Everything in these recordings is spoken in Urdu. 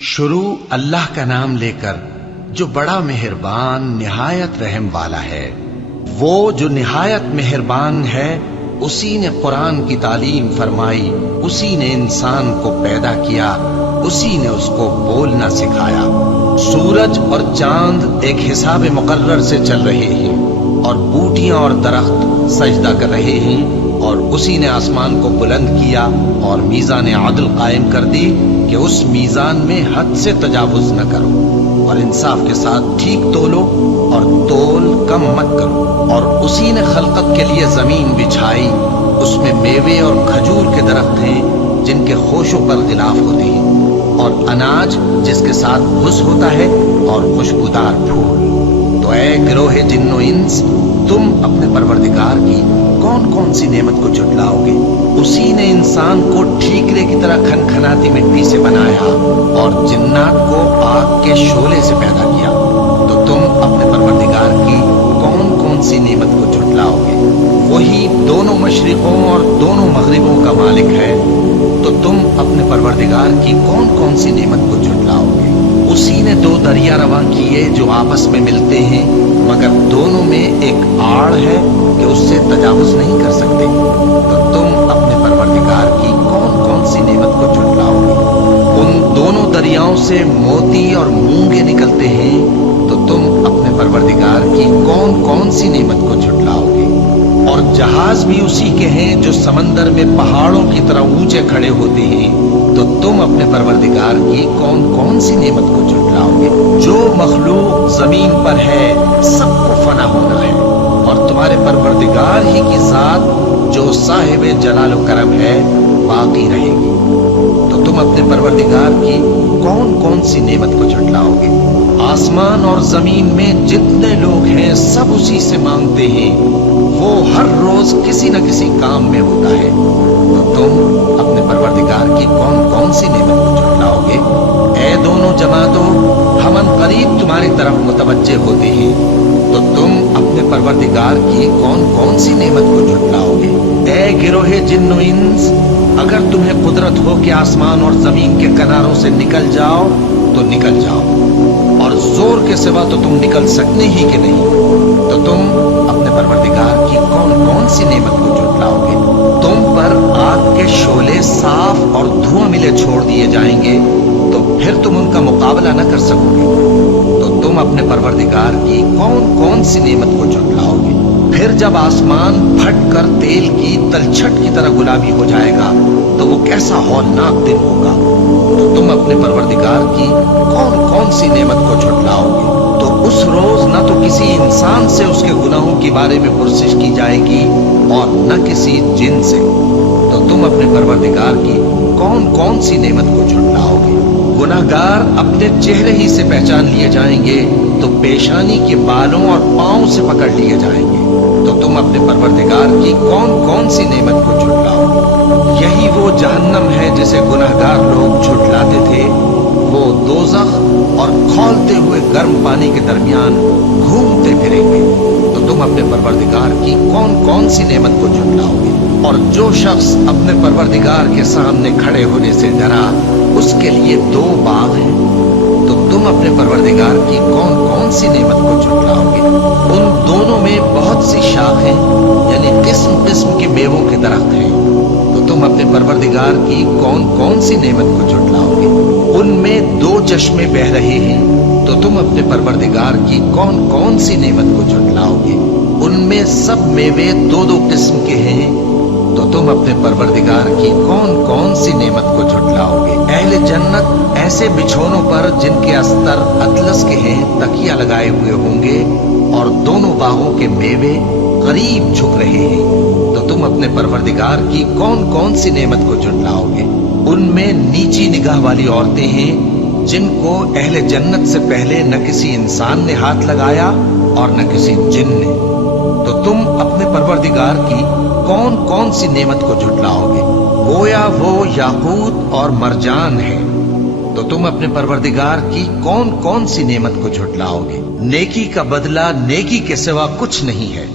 شروع اللہ کا نام لے کر جو بڑا مہربان نہایت رحم والا ہے۔ وہ جو نہایت مہربان ہے، اسی نے قرآن کی تعلیم فرمائی، اسی نے انسان کو پیدا کیا، اسی نے اس کو بولنا سکھایا۔ سورج اور چاند ایک حساب مقرر سے چل رہے ہیں، اور بوٹیاں اور درخت سجدہ کر رہے ہیں، اور اسی نے آسمان کو بلند کیا اور میزان عدل قائم کر دی کہ اس میزان میں حد سے تجاوز نہ کرو، اور انصاف کے ساتھ ٹھیک تولو اور تول کم مت کرو۔ اور اسی نے خلقت کے لیے زمین بچھائی، اس میں میوے اور کھجور کے درخت ہیں جن کے خوشوں پر غلاف ہوتے ہیں، اور اناج جس کے ساتھ بھس ہوتا ہے، اور خوشبودار پھول۔ تو اے گروہ جن و انس، تم اپنے پروردگار کی کون کون سی نعمت کو جھٹلاؤ گے؟ اسی نے انسان کو ٹھیکرے کی طرح کھنکھناتی مٹی سے بنایا اور جنات کو آگ کے شعلے سے پیدا کیا۔ تو تم اپنے پروردگار کی کون کون سی نعمت کو جھٹلاؤ گے؟ وہی دونوں مشرقوں اور دونوں مغربوں کا مالک ہے، تو تم اپنے پروردگار کی کون کون سی نعمت کو جھٹلاؤ گے؟ اسی نے دو دریا رواں کیے جو آپس میں ملتے ہیں، مگر دونوں میں ایک آڑ ہے کہ اس سے تجاوز نہیں کر سکتے۔ تو تم اپنے پروردگار کی کون کون سی نعمت کو جھٹلاؤ گے؟ ان دونوں دریاؤں سے موتی اور مونگے نکلتے ہیں، تو تم اپنے پروردگار کی کون کون سی نعمت کو جھٹلاؤ گے؟ اور جہاز بھی اسی کے ہیں جو سمندر میں پہاڑوں کی طرح اونچے کھڑے ہوتے ہیں، تو تم اپنے پروردگار کی کون کون سی نعمت کو جھٹلاؤ گے؟ جو مخلوق زمین پر ہے سب کو فنا ہونا ہے، اور تمہارے پروردگار ہی کی ذات جو صاحب جلال و کرم ہے باقی رہے گی۔ تو تم اپنے پروردگار کی کون کون سی نعمت کو جھٹلاؤ گے؟ آسمان اور زمین میں جتنے لوگ ہیں سب اسی سے مانگتے ہیں، وہ ہر روز کسی نہ کسی کام میں ہوتا ہے۔ تو تم اپنے پروردگار کی کون کون سی نعمت کو جھٹلاؤ گے؟ اے دونوں جماعتوں، ہم ان قریب تمہاری طرف متوجہ ہوتے ہیں، تو تم اپنے پروردگار کی کون کون سی نعمت کو جھٹلاؤ گے؟ اے گروہ جن و انس، اگر تمہیں قدرت ہو کہ آسمان اور زمین کے کناروں سے نکل جاؤ تو نکل جاؤ، اور زور کے سوا تو تم نکل سکنے ہی کہ نہیں، تو تم اپنے پروردگار کی کون کون سی نعمت کو جھٹلاؤ گے؟ تم پر آگ کے شعلے صاف اور دھواں ملے چھوڑ دیے جائیں گے، تو پھر تم ان کا مقابلہ نہ کر سکو گے۔ تو تم اپنے پروردگار کی کون کون سی نعمت کو جھٹلاؤ گے؟ پھر جب آسمان پھٹ کر تیل کی تلچھٹ کی طرح گلابی ہو جائے گا تو وہ کیسا ہولناک دن ہوگا۔ تو تم اپنے پروردگار کی کون کون سی نعمت کو جھٹلاؤ گے؟ تو اس روز نہ تو کسی انسان سے اس کے گناہوں کے بارے میں پرسش کی جائے گی اور نہ کسی جن سے۔ تو تم اپنے پروردگار کی کون کون سی نعمت کو جھٹلاؤ گے؟ گناہگار اپنے چہرے ہی سے پہچان لیے جائیں گے، تو پیشانی کے بالوں اور پاؤں سے پکڑ لیے جائیں گے۔ تو تم اپنے پروردگار کی کون کون سی نعمت کو جھٹلاؤ گے؟ یہی وہ جہنم ہے جسے گناہگار لوگ جھٹلاتے تھے، وہ دوزخ اور کھولتے ہوئے گرم پانی کے درمیان گھومتے پھریں گے۔ تو تم اپنے پروردگار کی کون کون سی نعمت کو جھٹلاؤ گے؟ اور جو شخص اپنے پروردگار کے سامنے کھڑے ہونے سے ڈرا، اس کے لیے دو باغ ہیں۔ تو تم اپنے پروردگار کی کون کون سی نعمت کو جھٹلاؤ گے؟ ان دونوں میں بہت سی شاخیں یعنی قسم قسم کے میووں کے درخت ہیں، تو تم اپنے پروردگار کی کون کون سی نعمت کو جھٹلاؤ گے؟ ان میں دو چشمے بہ رہے ہیں، تو تم اپنے پروردگار کی کون کون سی نعمت کو جھٹلاؤ گے؟ ان میں سب میوے دو دو قسم کے ہیں، تو تم اپنے پروردگار کی کون کون سی نعمت کو جھٹلاؤ گے؟ اہل جنت ایسے بچھونوں پر جن کے استر اطلس کے ہیں تکیہ لگائے ہوئے ہوں گے، اور دونوں باغوں کے میوے قریب جھک رہے ہیں، تو تم اپنے پروردگار کی کون کون سی نعمت کو جھٹلاؤ گے؟ ان میں نیچی نگاہ والی عورتیں ہیں جن کو اہل جنت سے پہلے نہ کسی انسان نے ہاتھ لگایا اور نہ کسی جن نے۔ تو تم اپنے پروردگار کی کون کون سی نعمت کو جھٹلاؤ گے؟ گویا وہ یاقوت اور مرجان ہے، تو تم اپنے پروردگار کی کون کون سی نعمت کو جھٹلاؤ گے؟ نیکی کا بدلہ نیکی کے سوا کچھ نہیں ہے،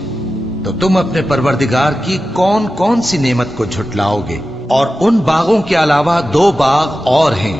تو تم اپنے پروردگار کی کون کون سی نعمت کو جھٹلاؤ گے؟ اور ان باغوں کے علاوہ دو باغ اور ہیں،